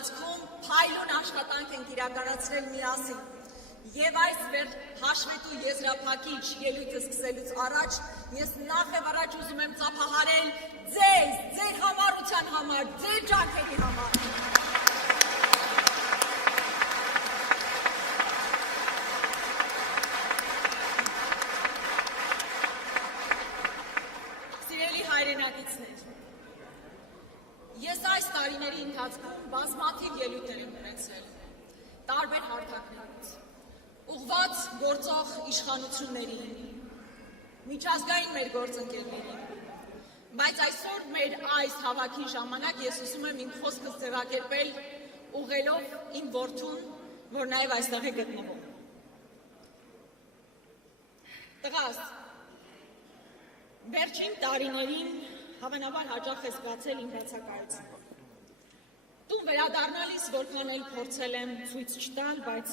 ընթացքում փայլուն աշխատանք ենք իրականացրել միասին։ Եվ այս հաշվետու եզրափակիչ ելույթը սկսելուց առաջ ես նախ եւ առաջ ուզում եմ ծափահարել ձեզ, ձեր համառության համար, ձեր ջանքերի համար։ Սիրելի հայրենակիցներ, ես այս տարիների ընթացքում բազմաթիվ ելույթներ եմ ունեցել տարբեր հարթակներից, ուղղված գործող իշխանություններին, միջազգային մեր գործընկերներին, բայց այսօր մեր այս հավաքի ժամանակ ես ուզում եմ իմ խոսքս ձևակերպել ուղղելով իմ որդուն, որ նաև այստեղ է գտնվում։ Տղաս, վերջին տարիներին հավանաբար հաճախ ես զգացել իմ բացակայությունը։ Տուն վերադառնալիս որքան էլ փորձել եմ ցույց չտալ, բայց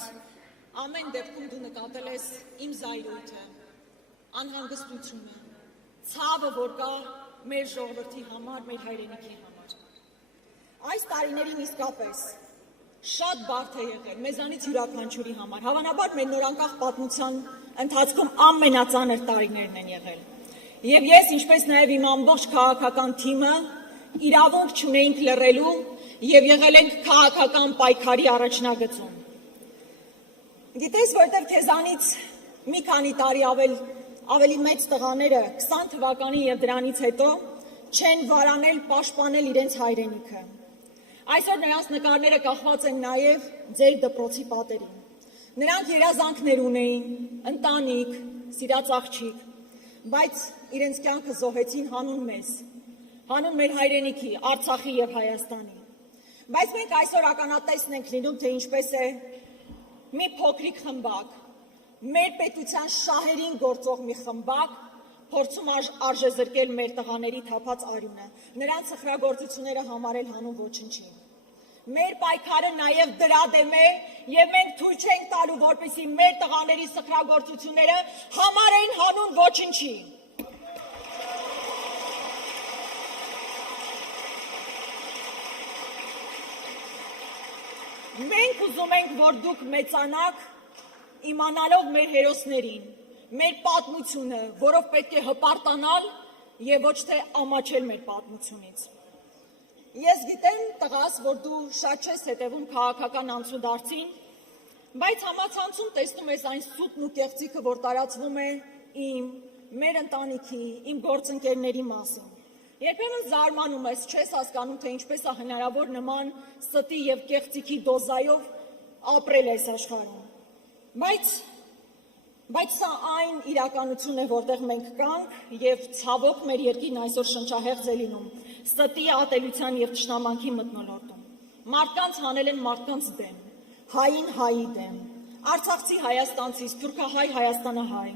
ամեն դեպքում դու նկատել ես իմ զայրույթը, անհանգստությունը, ցավը, որ կա մեր ժողովրդի համար, մեր հայրենիքի համար։ Այս տարիներին իսկապես շատ բարդ է եղել մեզանից յուրաքանչյուրի համար, հավանաբար մեր նորանկախ պատմության ընթացքում ամենածանր տարիներն են եղել։ Եվ ես, ինչպես նաև իմ ամբողջ քաղաքական թիմը, իրավունք չունեինք լռելու եւ եղել ենք քաղաքական պայքարի առաջնագծում։ Գիտես, որտեղ քեզանից մի քանի տարի ավելի մեծ տղաները 20 թվականին եւ դրանից հետո չեն վարանել պաշտպանել իրենց հայրենիքը։ Այսօր նրանց նկարները կախված են նաեւ ձեր դպրոցի պատերին։ Նրանք երազանքներ ունեին, ընտանիք, սիրած աղջիկ, բայց իրենց կյանքը զոհեցին հանուն մեզ, հանուն մեր հայրենիքի, Արցախի եւ Հայաստանի։ Բայց մենք այսօր ականատեսն ենք լինում, թե ինչպես է մի փոքրիկ խմբակ, մեր պետության շահերին գործող մի խմբակ, փորձում արժեզրկել մեր տղաների թափած արյունը, նրանց սխրագործությունները համարել հանուն ոչնչի։ Մեր պայքարը նաև դրա դեմ է, եւ մենք թույլ չենք տալու, որպեսզի մեր տղաների սխրագործությունները համարեն հանուն ոչնչի։ Մենք ուզում ենք, որ դուք մեծանաք, իմանալով մեր հերոսներին, մեր պատմությունը, որով պետք է հպարտանալ եւ ոչ թե ամաչել մեր պատմությունից։ Ես գիտեմ, տղաս, որ դու շատ չես հետևում քաղաքական անցուդարձին, բայց համացանցում տեսնում ես այն սուտն ու կեղծիքը, որ տարածվում է մեր ընտանիքի, իմ գործընկերների մասին։ Երբեմն զարմանում ես, չես հասկանում, թե ինչպես է հնարավոր նման ստի եւ կեղծիքի դոզայով ապրել այս աշխարհում։ Բայց սա այն իրականությունն է, որտեղ մենք կանք եւ ցավոք մեր երկիրն այսօր շնչահեղձ է լինում, ստի ատելության եւ թշնամանքի մթնոլորտում։ Մարդկանց հանել են մարդկանց դեմ, հային հայի դեմ, արցախցի հայաստանցի, սփյուռքահայ հայաստանահայ,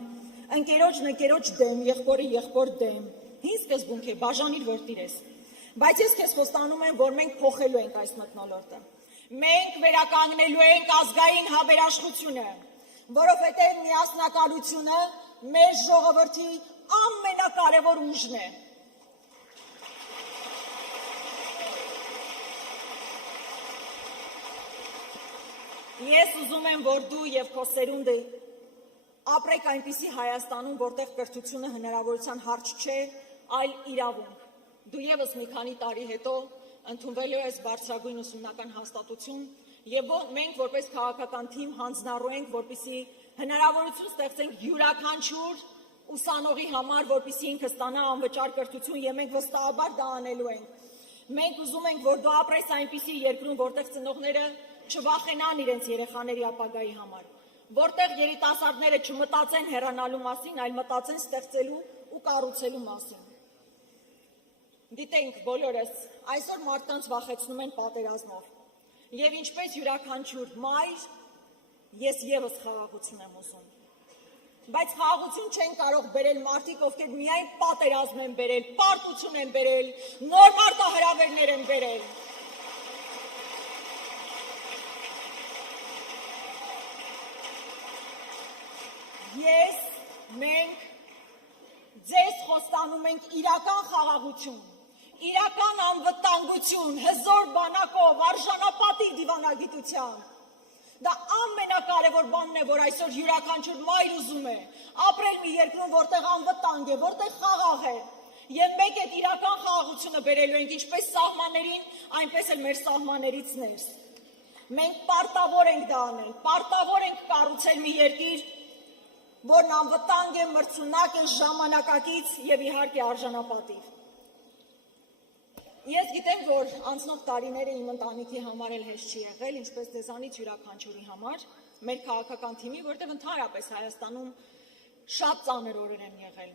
ընկերոջ դեմ, եղբոր դեմ։ Հին սկզբունք է, բաժանիր, որ տիրես։ Բայց ես քեզ խոստանում եմ, որ մենք փոխելու ենք այս մթնոլորտը։ Մենք վերականգնելու ենք ազգային հավերաշխությունը, որովհետև միասնակալությունը մեր ժողովրդի ամենակարևոր ուժն է։ Ես ուզում եմ, որ դու եւ քո սերունդը ապրեք այնպիսի Հայաստանում, որտեղ կրթությունը հնարավորության հարց չէ, այլ իրավունք։ Դու եւս մի քանի տարի հետո ընդունվելու ես բարձրագույն ուսումնական հաստատություն եւ մենք որպես քաղաքական թիմ հանձնառու ենք, որպեսզի հնարավորություն ստեղծենք յուրաքանչյուր ուսանողի համար, որպեսզի ինքը ստանա անվճար կրթություն եւ մենք վստահաբար դա անելու ենք։ Մենք ուզում ենք, որ դու ապրես այնպիսի երկրում, որտեղ ծնողները չվախենան իրենց երեխաների ապագայի համար, որտեղ երիտասարդները չմտածեն հեռանալու մասին, այլ մտածեն ստեղծելու ու կառուցելու մասին։ Գիտենք բոլորս, այսօր մարդկանց վախեցնում են պատերազմով։ Եվ ինչպես յուրաքանչյուր մայր, ես եւս խաղաղություն եմ ուզում։ Բայց խաղաղություն չեն կարող բերել մարդիկ, ովքեր միայն պատերազմ են բերել, պարտություն են բերել, նոր մարտահրավերներ են բերել։ Մենք ձեզ խոստանում ենք իրական խաղաղություն, իրական անվտանգություն, հզոր բանակով, արժանապատիվ դիվանագիտությամբ։ Դա ամենակարևոր բանն է, որ այսօր յուրաքանչյուր մայր ուզում է ապրել մի երկրում, որտեղ անվտանգ է, որտեղ խաղաղ է։ Եվ մենք այդ իրական խաղաղությունը բերելու ենք ինչպես սահմաններին, այնպես էլ մեր սահմաններից ներս։ Մենք պարտավոր ենք դա անել, պարտավոր ենք կառուցել մի երկիր, որն անվտանգ է, մրցունակ է, ժամանակակից եւ իհարկե արժանապատիվ։ Ես գիտեմ, որ անցնող տարիները իմ ընտանիքի համար էլ հեշտ չի եղել, ինչպես ձեզանից յուրաքանչյուրի համար, մեր քաղաքական թիմի, որտեղ ընդհանրապես Հայաստանում շատ ծանր օրեր են եղել։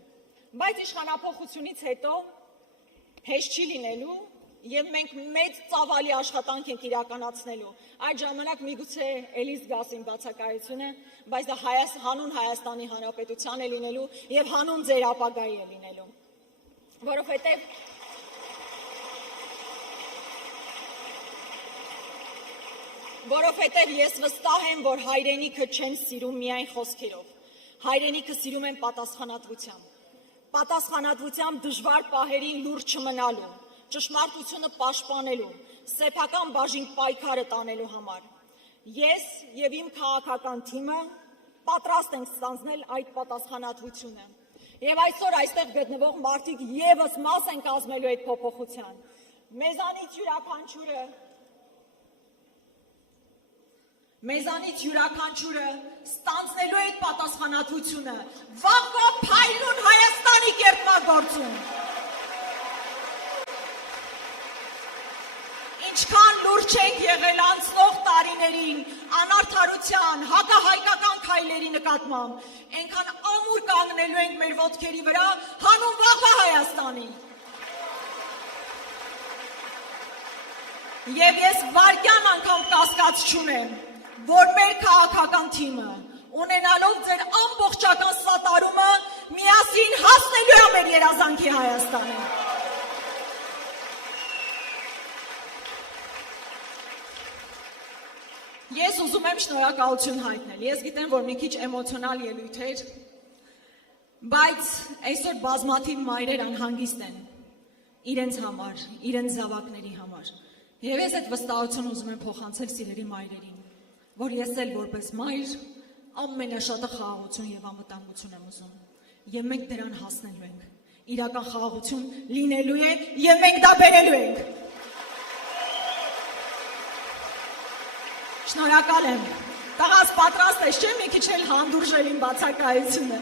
Բայց իշխանափոխությունից հետո հեշտ չի լինելու եւ մենք մեծ ծավալի աշխատանք ենք իրականացնելու։ Այդ ժամանակ միգուցե էլի զգասին բացակայությունը, բայց դա հանուն Հայաստանի Հանրապետության է լինելու եւ հանուն ձեր ապագայի է լինելու։ Որովհետև ես վստահ եմ, որ հայրենիքը չեն սիրում միայն խոսքերով, հայրենիքը սիրում են պատասխանատվությամբ դժվար պահերին լուրջ չմնալու, ճշմարտությունը պաշտպանելու, սեփական բաժին պայքարը տանելու համար։ Ես եւ իմ քաղաքական թիմը պատրաստ ենք ստանձնել այդ պատասխանատվությունը։ Եվ այսօր այստեղ գտնվող մարդիկ եւս մաս են կազմելու այդ փոփոխության։ Մեզանից յուրաքանչյուրը ստանձնելու այդ պատասխանատվությունը, վաղվա փայլուն Հայաստանի կերտմագործում։ Ինչքան լուրջ ենք եղել անցնող տարիներին անարդարության, հակահայկական քայլերի նկատմամբ, այնքան ամուր կանգնելու ենք մեր ոտքերի վրա հանուն վաղվա Հայաստանի։ Եվ ես վարկյան անգամ կասկած չունեմ, որ մեր քաղաքական թիմը, ունենալով ձեր ամբողջական սատարումը, միասին հասնելու է մեր երազանքի Հայաստանին։ Ես ուզում եմ շնորհակալություն հայտնել։ Ես գիտեմ, որ մի քիչ էմոցիոնալ ելույթ էր, բայց այսօր բազմաթիվ մայրեր անհանգիստ են իրենց համար, իրենց զավակների համար։ Եվ ես այդ վստահությունը ուզում եմ փոխանցել սիրելի մայրերին, որ ես էլ որպես մայր ամենաշատը խաղաղություն եւ անվտանգություն եմ ուզում։ Եվ մենք դրան հասնելու ենք։ Իրական խաղաղություն լինելու է եւ մենք դա բերելու ենք։ Շնորհակալ եմ։ Տղաս պատրաստ ես, չէ՞ մի քիչ էլ հանդուրժել իմ բացակայությունը։